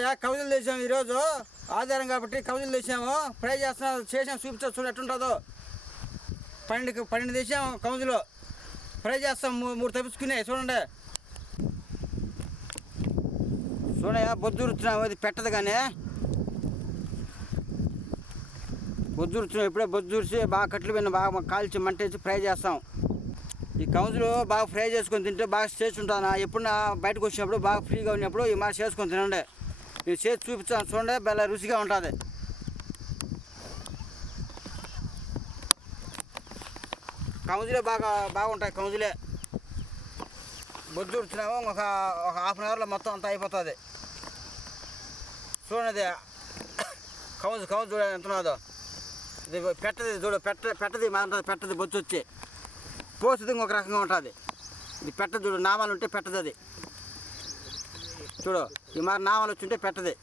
చూడండి కవితలు తెచ్చాము ఈరోజు. ఆధారం కాబట్టి కవితలు తెచ్చాము ఫ్రై చేస్తున్నాం చేసాం చూపించా చూడు ఎట్టుంటుందో పన్నెండు పన్నెండు తెచ్చాము కవితలు. ఫ్రై చేస్తాం మూ- మూడు తప్పించుకున్నాయి చూడండి. చూడయా బొద్దురుతున్నాం అది పెట్టదు కానీ. బొద్దురుతున్నాం ఇప్పుడే బొద్దురిచి బాగా కట్లు విన్న బాగా కాల్చి మంటేసి ఫ్రై చేస్తాం. ఈ కౌజులు బాగా ఫ్రై చేసుకొని తింటే బాగా చేసి ఉంటాను? ఎప్పుడు నా బయటకు వచ్చినప్పుడు బాగా ఫ్రీగా ఉన్నప్పుడు ఈ మాట చేసుకొని తినండి. నేను చేసి చూపించాను చూడండి బెల్ల రుచిగా ఉంటుంది. కౌజులే బాగా బాగుంటాయి కౌజులే. బొద్దు ఉడిచినామో ఒక ఒక హాఫ్ అన్ అవర్లో మొత్తం అంతా అయిపోతుంది. చూడండి కౌజు కౌజు చూడ ఎంత ఇది పెట్టది చూడు పెట్ట పెట్టది మా పెట్టది బొచ్చు వచ్చి. పోసేది ఇంకొక రకంగా ఉంటుంది. ఇది పెట్టదు చూడు నామాలు ఉంటే పెట్టదు అది చూడు ఈ మరి నావలు వచ్చి ఉంటే పెట్టది.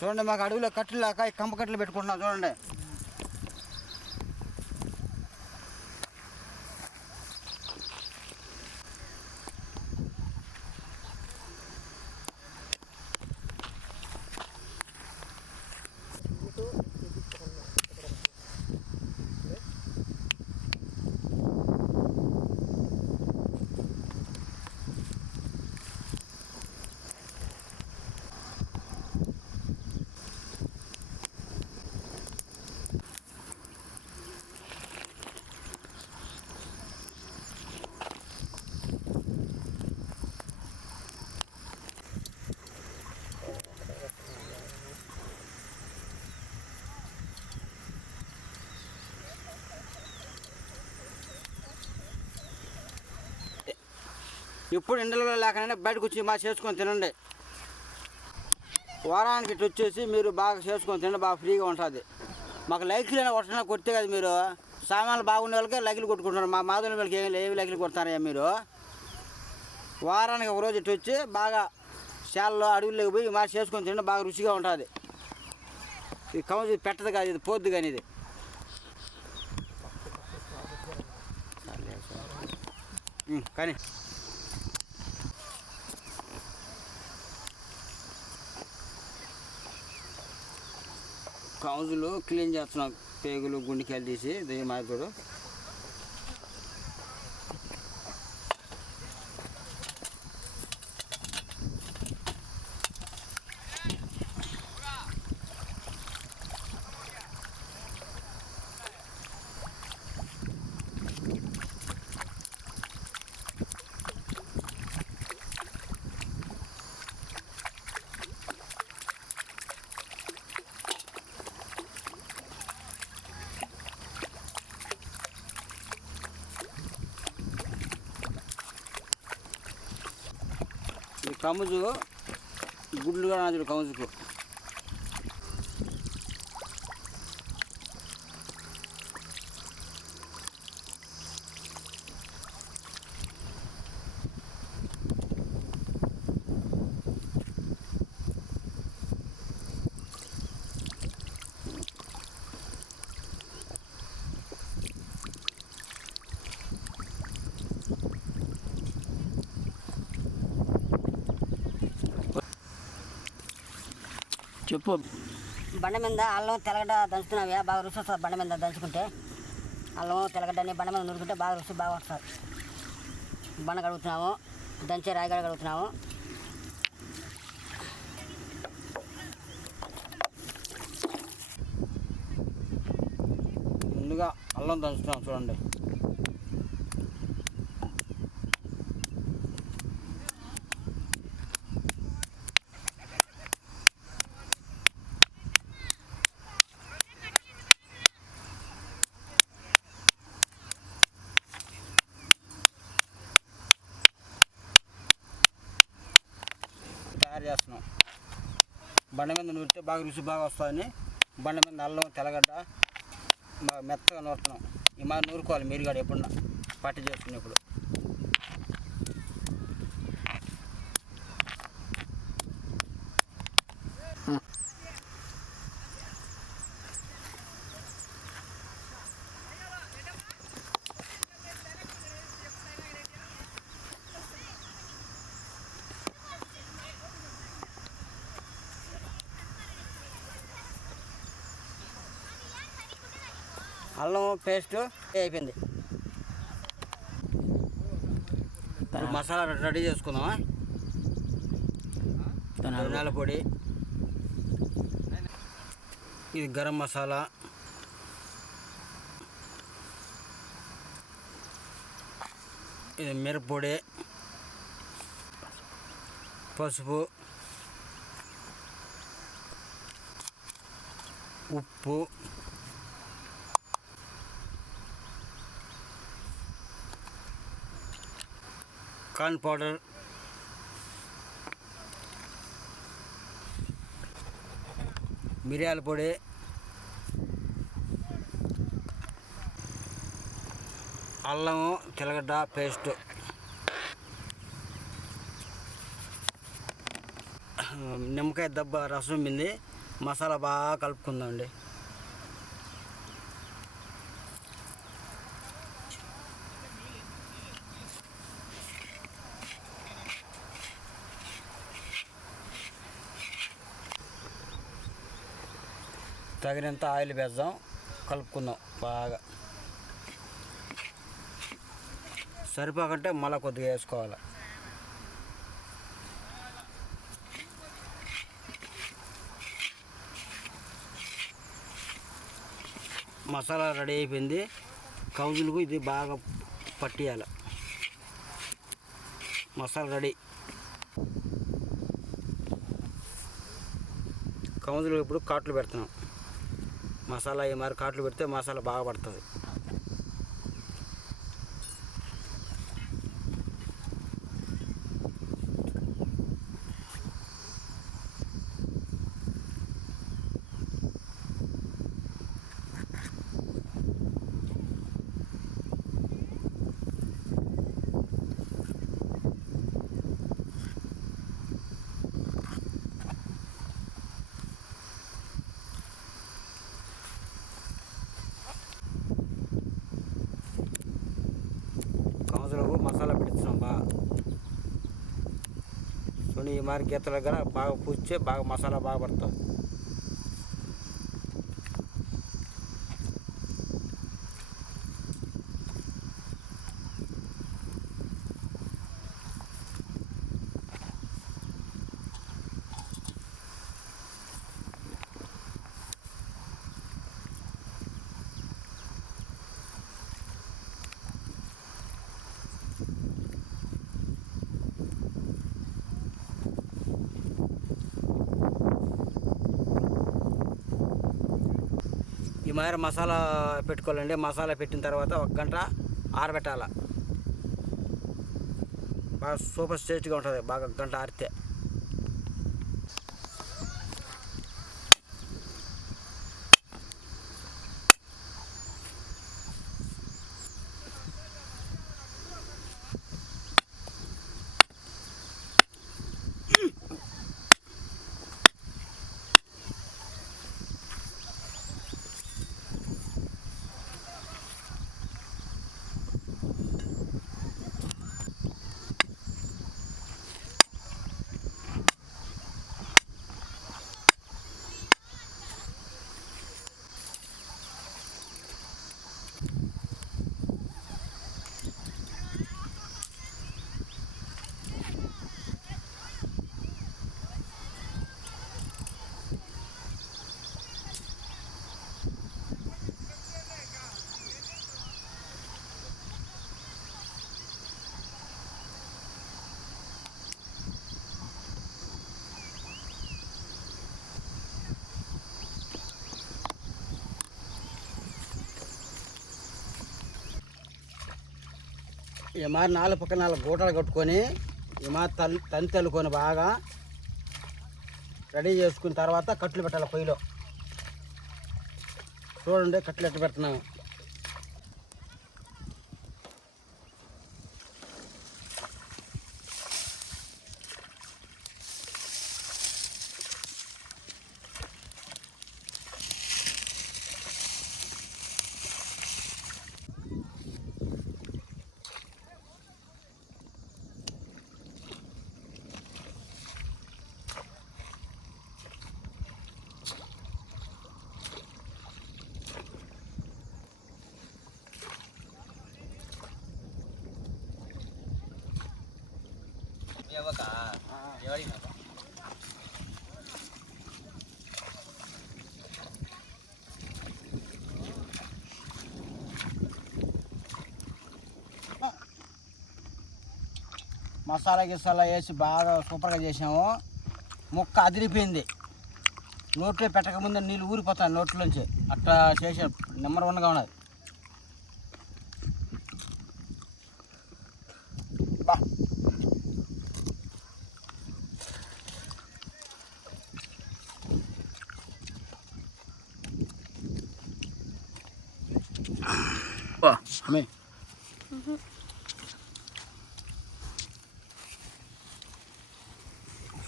చూడండి మాకు అడవిలో కట్టలు లేక ఈ కంప కట్టలు పెట్టుకుంటున్నాం చూడండి. ఇప్పుడు ఇండ్లలో లేకనే బయటకు వచ్చి మా చేసుకొని తినండి. వారానికి ఇటు వచ్చేసి మీరు బాగా చేసుకొని తినండి బాగా ఫ్రీగా ఉంటుంది. మాకు లైక్లు అయినా వర్షం కొడితే కదా మీరు. సామాన్లు బాగుండే వాళ్ళకే లైకులు కొట్టుకుంటున్నారు. మా మాధుల వాళ్ళకి ఏమి ఏమి లైకులు కొడతారయ్యా మీరు? వారానికి ఒక రోజు ఇటు వచ్చి బాగా శాలలో అడవుల్లోకి పోయి మా చేసుకొని తినండి బాగా రుచిగా ఉంటుంది. ఇది కౌజు పెట్టదు కాదు ఇది పోద్దు కానీ ఇది. కానీ కౌజులు క్లీన్ చేస్తున్నాం పేగులు గుండెకాయలు తీసి దీని మాదిరి ఈ కముజు గుడ్లుగా నాదుడు కముజుకు. చెప్పు. బండ మీద అల్లం తెల్లగడ్డ దంచుతున్నావా బాగా రుచి వస్తుంది బండ మీద దంచుకుంటే. అల్లం తెల్లగడ్డని బండ మీద నూరుకుంటే బాగా రుచి బాగా వస్తుంది. బండ కడుగుతున్నాము దంచే రాయిగడ కడుగుతున్నాము. ముందుగా అల్లం దంచుతున్నాం చూడండి. చేస్తున్నాం. బండ మీద నూరితే బాగా రుచి బాగా వస్తుందని బండ మీద అల్లం తెల్లగడ్డ బాగా మెత్తగా నూరుతున్నాం. ఈ మాది నూరుకోవాలి మీరు కూడా ఎప్పుడన్నా. పట్టు చేసుకునేప్పుడు. అల్లం పేస్ట్ అయిపోయింది. మసాలా రెడీ చేసుకుందామా? ధనియాల పొడి. ఇది గరం మసాలా. ఇది మిరప్పొడి పసుపు. ఉప్పు. Corn powder. మిరియాల పొడి. అల్లము తెల్లగడ్డ పేస్ట్. నిమ్మకాయ దెబ్బ రసం మింది మసాలా బాగా కలుపుకుందామండి. తగినంత ఆయిల్ వేద్దాం. కలుపుకుందాం బాగా. సరిపోకంటే మళ్ళీ కొద్దిగా వేసుకోవాలి. మసాలా రెడీ అయిపోయింది. కౌజులకు ఇది బాగా పట్టియాలి. మసాలా రెడీ. కౌజులు ఇప్పుడు కాట్లు పెడుతున్నాం. మసాలా ఈ మరి కాట్లు పెడితే మసాలా బాగా పడుతుంది కౌజులకు మసాలా పెడుతున్నాం బాగా చూడండి ఈ మరి గీతల దగ్గర బాగా పూస్తే బాగా మసాలా బాగా పడుతుంది మాదిరి మసాలా పెట్టుకోవాలండి. మసాలా పెట్టిన తర్వాత ఒక గంట ఆరబెట్టాల. బాగా సూపర్ టేస్ట్గా ఉంటుంది. బాగా గంట ఆరితే. ఈ మారి నాలుగు పక్కన నాలుగు గూటలు కట్టుకొని ఈ మారి తల్లి తని తల్లుకొని బాగా రెడీ చేసుకున్న తర్వాత కట్లు పెట్టాలి పొయ్యిలో. చూడండి కట్లు ఎట్టు పెడుతున్నాము. ఇవ్వక ఎవరికి మసాలా గిసాలా వేసి బాగా సూపర్గా చేసాము. ముక్క అదిరిపోయింది. నోట్లో పెట్టకముందు నీళ్ళు ఊరిపోతాను నోట్లోంచి. అట్లా చేసాం. నెంబర్ వన్గా ఉన్నది. అమ్మే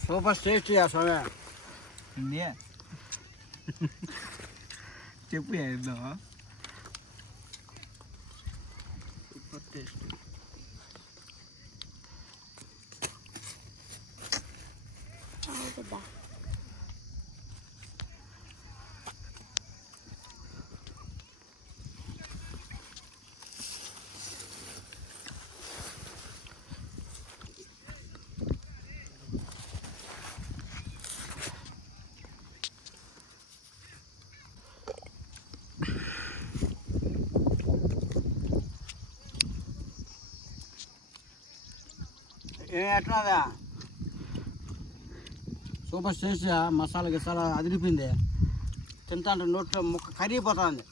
సూపర్ టేస్టీ ఆ స్వామి చెప్పు ఏందో సూపర్ టేస్ట్ ఏ ఎట్లా సూపర్ టేస్ట్ మసాలా గిసాలా అదిరిపోయింది. తింటా అంటే నోట్లో ముక్క కరిగిపోతుంది.